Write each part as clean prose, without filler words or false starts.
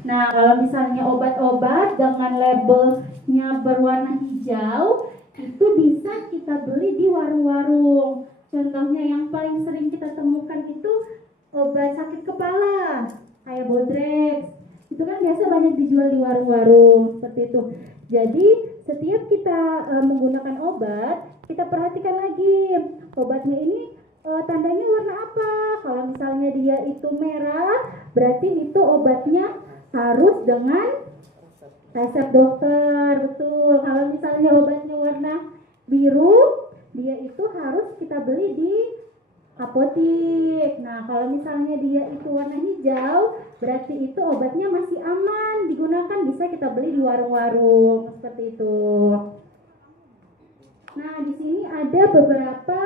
Nah, kalau misalnya obat-obat dengan labelnya berwarna hijau, itu bisa kita beli di warung-warung. Contohnya yang paling sering kita temukan itu obat sakit kepala, kayak Bodrex. Itu kan biasa banyak dijual di warung-warung, seperti itu. Jadi, setiap kita menggunakan obat, kita perhatikan lagi obatnya ini tandanya warna apa. Kalau misalnya dia itu merah, berarti itu obatnya harus dengan resep dokter, betul. Kalau misalnya obatnya warna biru, dia itu harus kita beli di apotik. Nah, kalau misalnya dia itu warna hijau, berarti itu obatnya masih aman digunakan, bisa kita beli di warung-warung, seperti itu. Nah, di sini ada beberapa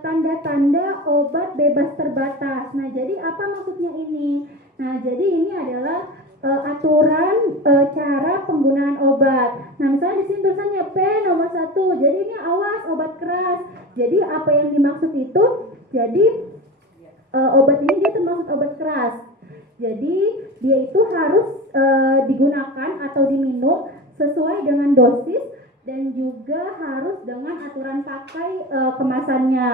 tanda-tanda obat bebas terbatas. Nah, jadi apa maksudnya ini? Nah, jadi ini adalah aturan cara penggunaan obat. Nah, misalnya di sini tulisannya P nomor 1. Jadi ini awas obat keras. Jadi apa yang dimaksud itu? Jadi obat ini dia termasuk obat keras. Jadi dia itu harus digunakan atau diminum sesuai dengan dosis dan juga harus dengan aturan pakai kemasannya.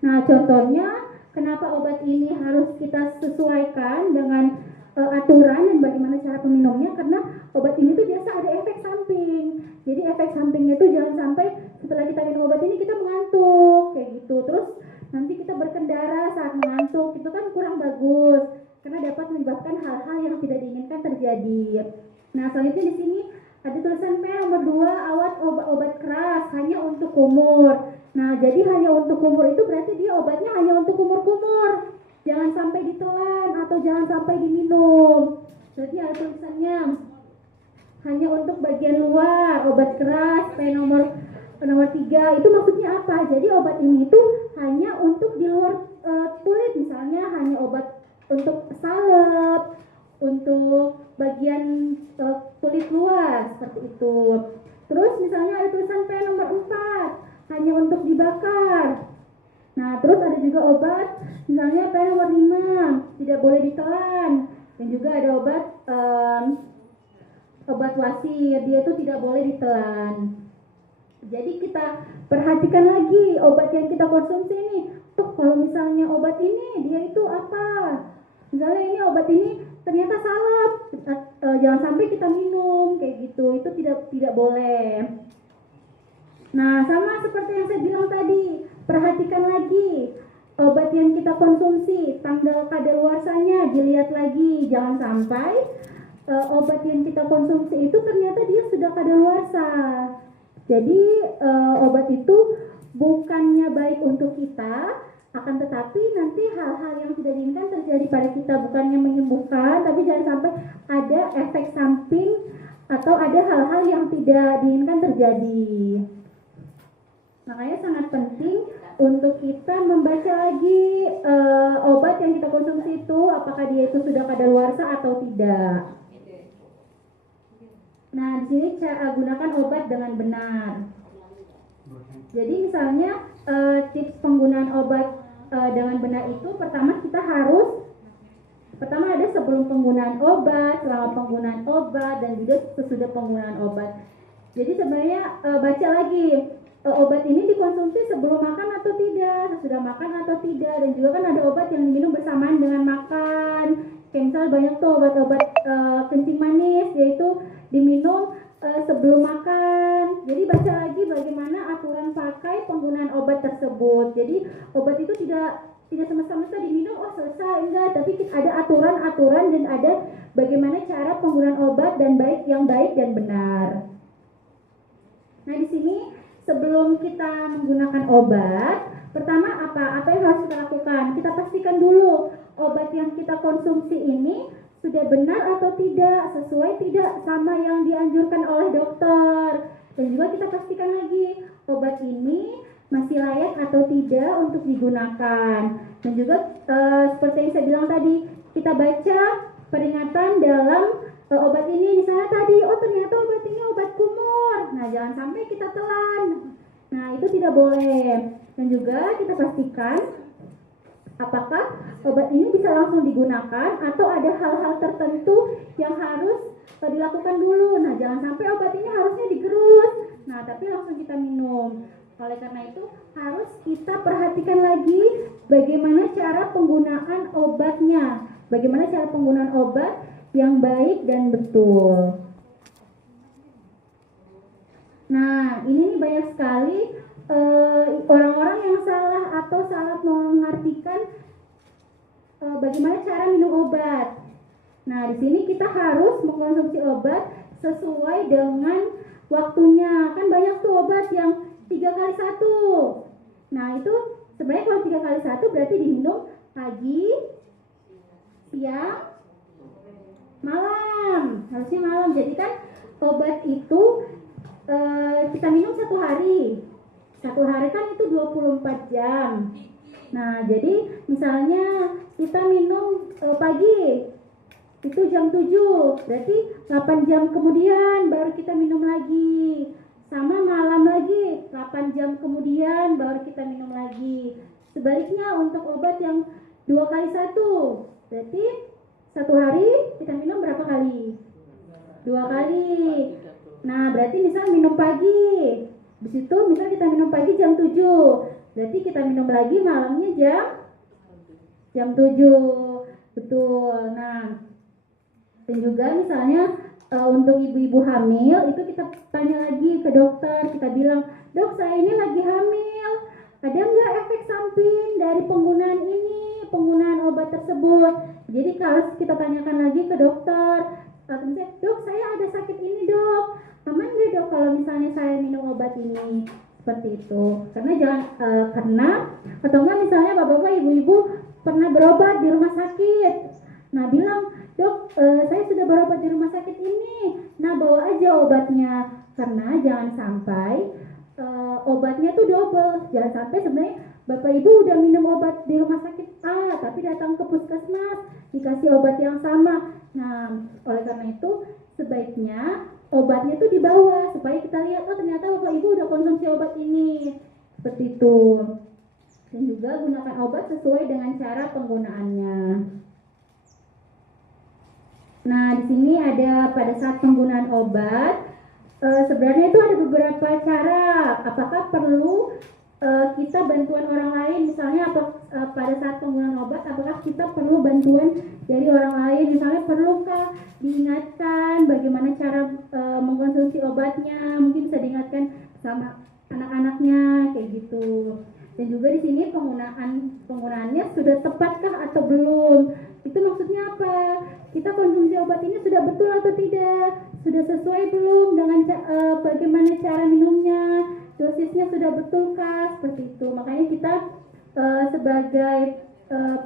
Nah, contohnya kenapa obat ini harus kita sesuaikan dengan aturan dan bagaimana cara peminumnya, karena obat ini tuh biasa ada efek samping. Jadi efek sampingnya itu jangan sampai setelah kita minum obat ini kita mengantuk kayak gitu. Terus nanti kita berkendara saat mengantuk, itu kan kurang bagus karena dapat menyebabkan hal-hal yang tidak diinginkan terjadi. Nah, selanjutnya di sini ada tulisan P nomor 2, awas obat keras hanya untuk kumur. Nah, jadi hanya untuk kumur itu berarti dia obatnya hanya untuk kumur-kumur. Jangan sampai ditelan atau jangan sampai diminum. Berarti ada tulisannya hanya untuk bagian luar, obat keras P nomor 3. Itu maksudnya apa? Jadi obat ini itu hanya untuk di luar kulit, misalnya hanya obat untuk salep, untuk bagian kulit luar, seperti itu. Terus misalnya ada tulisan P nomor 4, hanya untuk dibakar. Nah, terus ada juga obat misalnya P nomor 5, tidak boleh ditelan. Dan juga ada obat wasir, dia itu tidak boleh ditelan. Jadi kita perhatikan lagi obat yang kita konsumsi ini. Tuh, kalau misalnya obat ini dia itu apa? Misalnya ini obat ini ternyata salep, jangan sampai kita minum kayak gitu. Itu tidak boleh. Nah, sama seperti yang saya bilang tadi, perhatikan lagi obat yang kita konsumsi, tanggal kadaluarsanya dilihat lagi. Jangan sampai obat yang kita konsumsi itu ternyata dia sudah kadaluarsa. Jadi obat itu bukannya baik untuk kita, akan tetapi nanti hal-hal yang tidak diinginkan terjadi pada kita, bukannya menyembuhkan, tapi jangan sampai ada efek samping atau ada hal-hal yang tidak diinginkan terjadi. Makanya sangat penting untuk kita membaca lagi obat yang kita konsumsi itu, apakah dia itu sudah kadaluarsa atau tidak. Nah, di sini cara gunakan obat dengan benar. Jadi misalnya tips penggunaan obat dengan benar itu, pertama ada sebelum penggunaan obat, selama penggunaan obat, dan juga sesudah penggunaan obat. Jadi sebenarnya baca lagi obat ini dikonsumsi sebelum makan atau tidak, sesudah makan atau tidak, dan juga kan ada obat yang diminum bersamaan dengan makan. Kayak misalnya banyak tuh obat-obat kencing manis, yaitu diminum sebelum makan. Jadi baca lagi bagaimana aturan pakai penggunaan obat tersebut. Jadi obat itu tidak semesta-mesta diminum, oh selesai, enggak, tapi ada aturan-aturan dan ada bagaimana cara penggunaan obat dan yang baik dan benar. Nah, di sini sebelum kita menggunakan obat, pertama apa yang harus kita lakukan? Kita pastikan dulu obat yang kita konsumsi ini sudah benar atau tidak, sesuai tidak sama yang dianjurkan oleh dokter. Dan juga kita pastikan lagi obat ini masih layak atau tidak untuk digunakan. Dan juga seperti yang saya bilang tadi, kita baca peringatan dalam obat ini. Di sana tadi, oh ternyata obat ini obat kumur. Nah, jangan sampai kita telan. Nah, itu tidak boleh. Dan juga kita pastikan apakah obat ini bisa langsung digunakan atau ada hal-hal tertentu yang yang harus dilakukan dulu. Nah, jangan sampai obat ini harusnya digerus. Nah, tapi langsung kita minum. Oleh karena itu harus kita perhatikan lagi bagaimana cara penggunaan obatnya. Bagaimana cara penggunaan obat yang baik dan betul. Nah, ini nih banyak sekali orang-orang yang salah atau salah mengartikan bagaimana cara minum obat. Nah, di sini kita harus mengkonsumsi obat sesuai dengan waktunya. Kan banyak tuh obat yang 3x1. Nah, itu sebenarnya kalau 3x1 berarti diminum pagi, siang, malam. Harusnya malam. Jadi kan obat itu kita minum satu hari. Satu hari kan itu 24 jam. Nah, jadi misalnya kita minum pagi itu jam 7, berarti 8 jam kemudian baru kita minum lagi. Sama malam lagi, 8 jam kemudian baru kita minum lagi. Sebaliknya untuk obat yang 2x1, berarti satu hari kita minum berapa kali? 2 kali. Nah, berarti misal minum pagi, di situ misal kita minum pagi jam 7, berarti kita minum lagi malamnya jam 7. Betul. Nah, dan juga misalnya untuk ibu-ibu hamil itu kita tanya lagi ke dokter, kita bilang, dok saya ini lagi hamil, ada nggak efek samping dari penggunaan obat tersebut. Jadi harus kita tanyakan lagi ke dokter, misalnya, dok saya ada sakit ini dok, aman nggak dok kalau misalnya saya minum obat ini, seperti itu. Karena atau enggak misalnya bapak-bapak ibu-ibu pernah berobat di rumah sakit, nah bilang, dok saya sudah berobat di rumah sakit ini, nah bawa aja obatnya. Karena jangan sampai obatnya tuh double. Jangan sampai sebenarnya bapak ibu udah minum obat di rumah sakit A tapi datang ke puskesmas dikasih obat yang sama. Nah, oleh karena itu sebaiknya obatnya tuh dibawa supaya kita lihat, oh ternyata bapak ibu udah konsumsi obat ini, seperti itu. Dan juga gunakan obat sesuai dengan cara penggunaannya. Nah, di sini ada pada saat penggunaan obat, sebenarnya itu ada beberapa cara. Apakah perlu kita bantuan orang lain, misalnya pada saat penggunaan obat, apakah kita perlu bantuan dari orang lain? Misalnya perlukah diingatkan bagaimana cara mengkonsumsi obatnya? Mungkin bisa diingatkan sama anak-anaknya, kayak gitu. Dan juga di sini penggunaannya sudah tepatkah atau belum? Itu maksudnya apa? Kita konsumsi obat ini sudah betul atau tidak? Sudah sesuai belum dengan bagaimana cara minumnya? Dosisnya sudah betulkah? Seperti itu. Makanya kita sebagai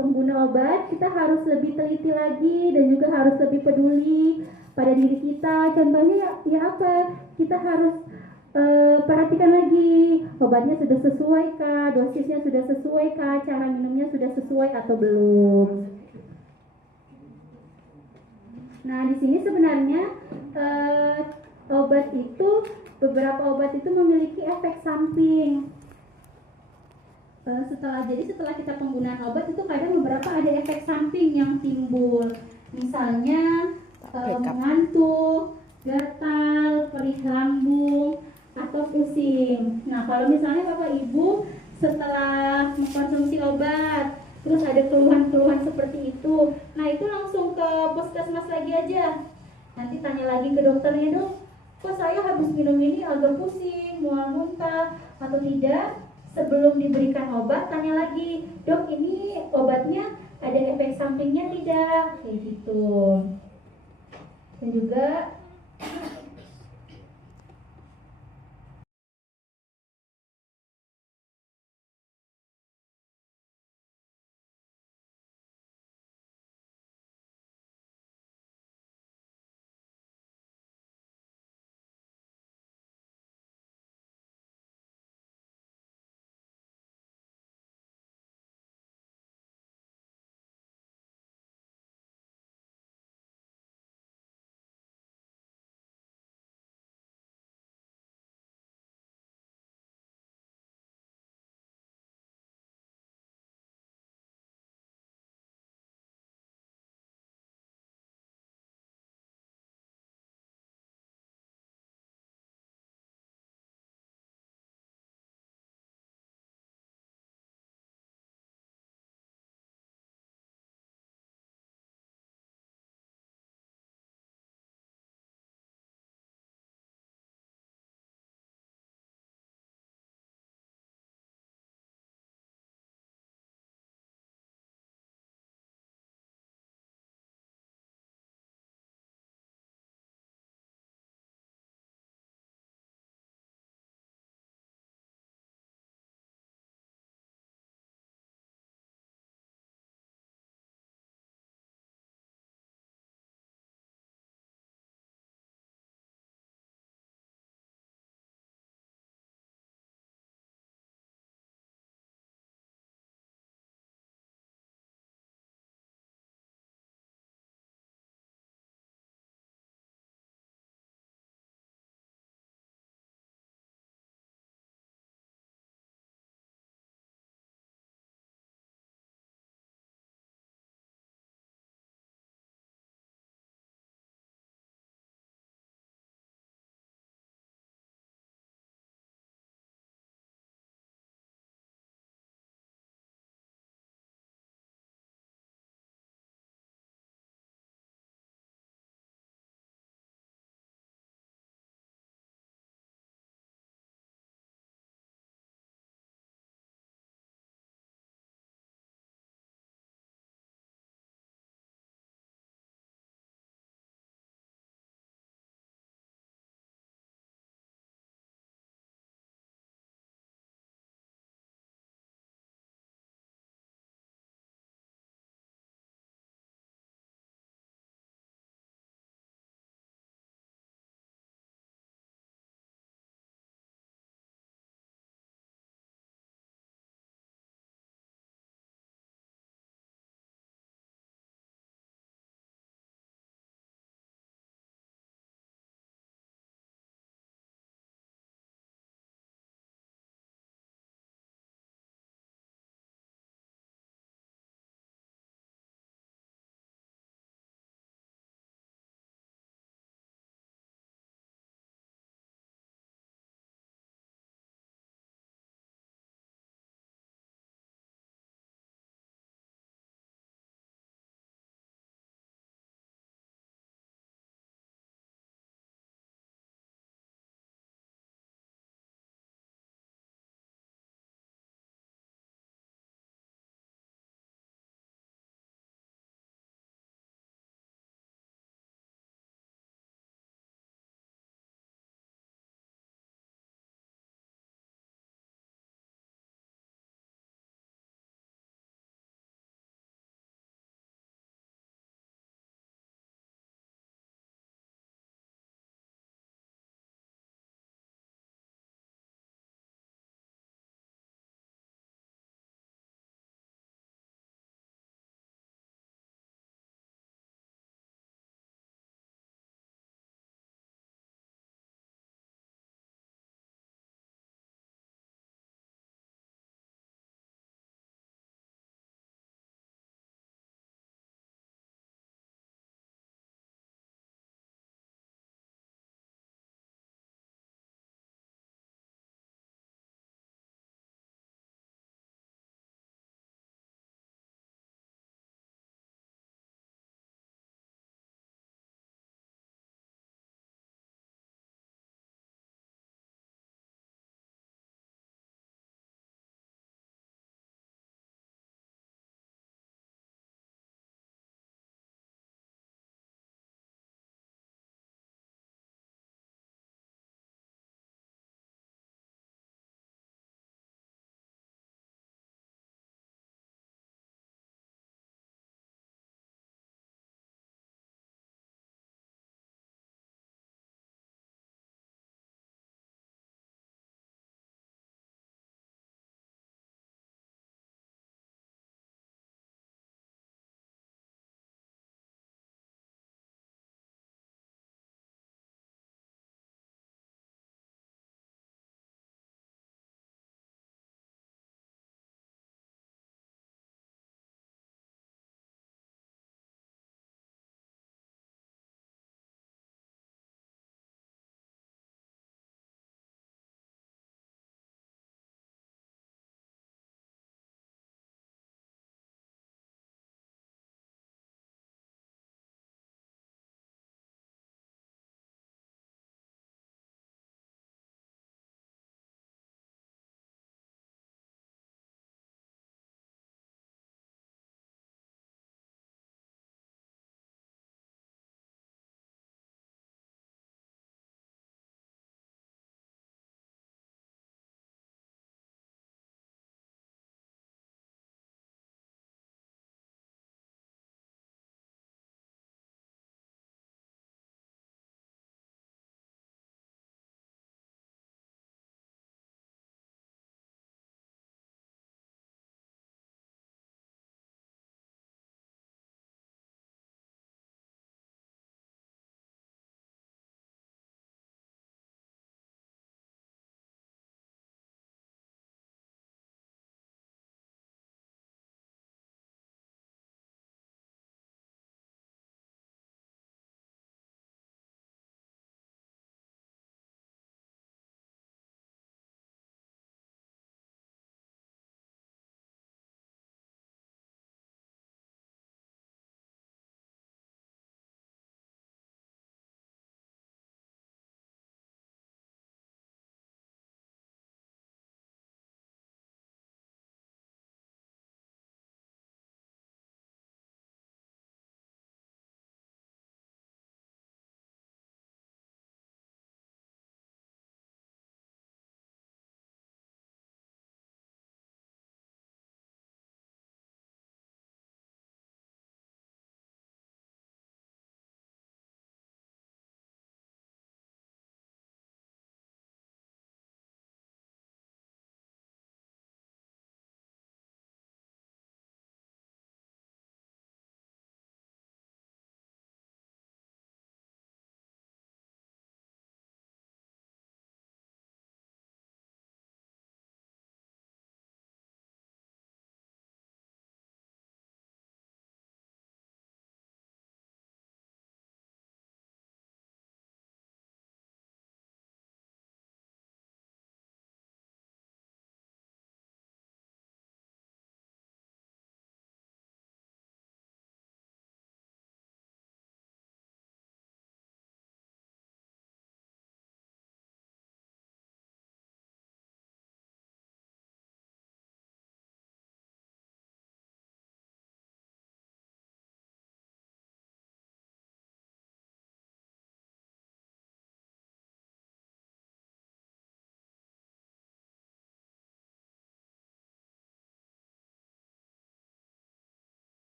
pengguna obat, kita harus lebih teliti lagi dan juga harus lebih peduli pada diri kita. Contohnya ya apa? Kita harus perhatikan lagi, obatnya sudah sesuai kah, dosisnya sudah sesuai kah, cara minumnya sudah sesuai atau belum. Nah, di sini sebenarnya beberapa obat itu memiliki efek samping. Setelah kita penggunaan obat itu kadang beberapa ada efek samping yang timbul. Misalnya mengantuk, gatal, perih lambung, atau pusing. Nah, kalau misalnya Bapak Ibu setelah mengkonsumsi obat terus ada keluhan-keluhan seperti itu, nah itu langsung ke puskesmas lagi aja. Nanti tanya lagi ke dokternya, dok, kok saya habis minum ini agak pusing, mual muntah atau tidak. Sebelum diberikan obat, tanya lagi, dok ini obatnya ada efek sampingnya tidak, kayak gitu. Dan juga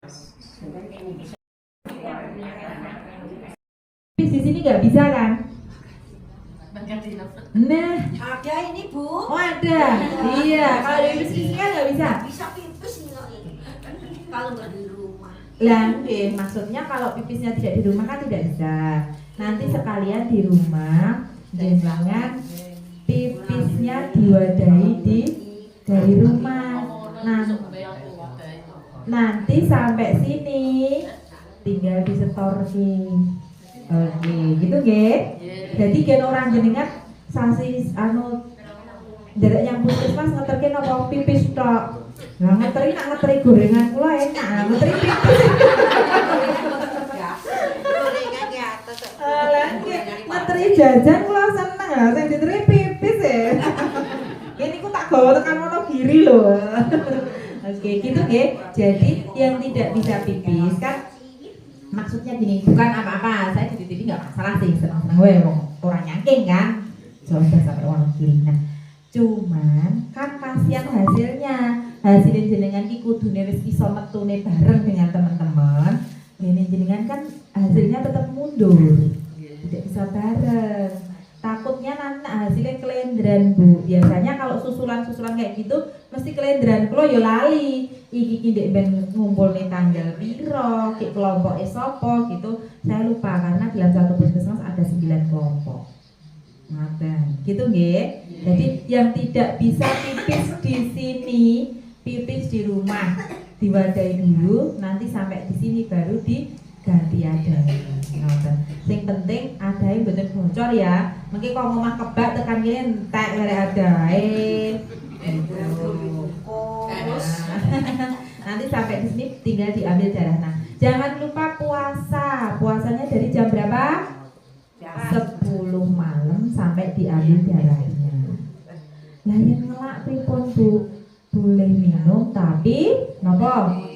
Pipis di sini nggak bisa kan? Nah, Ada ini Bu. oh ada. Iya, kalau dari pipis di sini kan nggak bisa. Bisa pipis nggak ini? Kalau nggak di rumah. Lah, maksudnya kalau pipisnya tidak di rumah kan tidak bisa. Nanti sekalian di rumah, jangan pipisnya diwadahi dari rumah. Nah, nanti sampai sini tinggal disetor ki. Oke, gitu nggih. Jadi gen orang jenengan sasi derek yang puskesmas ngeterke napa pipis tok. Lah ngeteri nak ngeteri gorengan kula enak, ngeteri pipis. Gorengan di atas. Lah ngeteri jajan kula seneng, sing diteri pipis ya. Ini ku tak gawa tekan Wonogiri lho. Oke, gitu nggih. Jadi yang tidak bisa pipis kan maksudnya gini, bukan apa-apa, saya di TV nggak masalah sih, senang-senang gue orang nyangking kan, coba sampai Wonogiri. Nah, cuman kan kasihan hasilnya jenengan ki kudune wis iso metune bareng dengan teman-teman, ini jenengan kan hasilnya tetap mundur, tidak bisa bareng. Takutnya nanti hasilnya kelendran Bu. Biasanya kalau susulan kayak gitu mesti kelendran. Kalau yo lali, iki ndek ben ngumpulne tanggal piro, ki kelompok sapa gitu. Saya lupa karena dalam satu puskesmas ada 9 kelompok. Ngaten. Gitu nggih. Jadi yang tidak bisa pipis di sini, pipis di rumah. Diwadahi dulu, nanti sampai di sini baru diganti adahi. Ngoten. Sing penting adahe mboten bocor ya. Mengki kok ngomah kebak tekan kene entek arek adahe. Nanti sampai di sini tinggal diambil darah. Nah, jangan lupa puasa. Puasanya dari jam berapa? 10 malam sampai diambil darahnya. Lah yang ngelak pripun Bu? Boleh minum tapi nopo?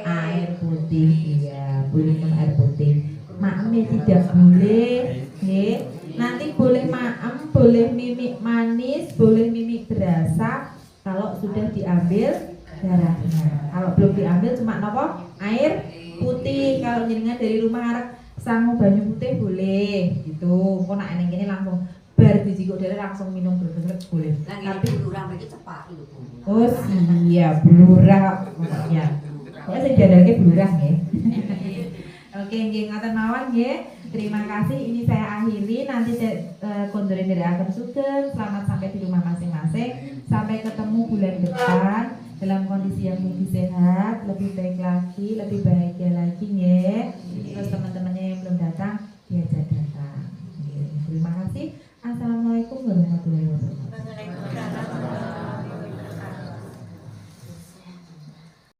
Air putih. Iya, boleh minum air putih. Maemnya tidak boleh, nggih. Nanti boleh maem, boleh mimik manis, boleh mimik berasa kalau sudah diambil darahnya. Kalau belum diambil cuma nopo? Air putih. Kalau jenengan dari rumah arek sangu banyu putih boleh gitu. Kok nak eneng kene langsung bar dijikuk darah langsung minum berbeset boleh. Tapi blurang iki cepak lho Bu. Oh iya, blurang pokoknya. Pokoknya sing diandalke blurang nggih. Oke, nggih ngaten mawon nggih. Terima kasih, ini saya akhiri. Nanti kondorin dari akan sugeng. Selamat sampai di rumah masing-masing. Sampai ketemu bulan depan dalam kondisi yang lebih sehat, lebih baik lagi, lebih bahagia lagi nggih. Terus teman-temannya yang belum datang diajak datang. Terima kasih.